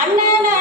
அண்ணன்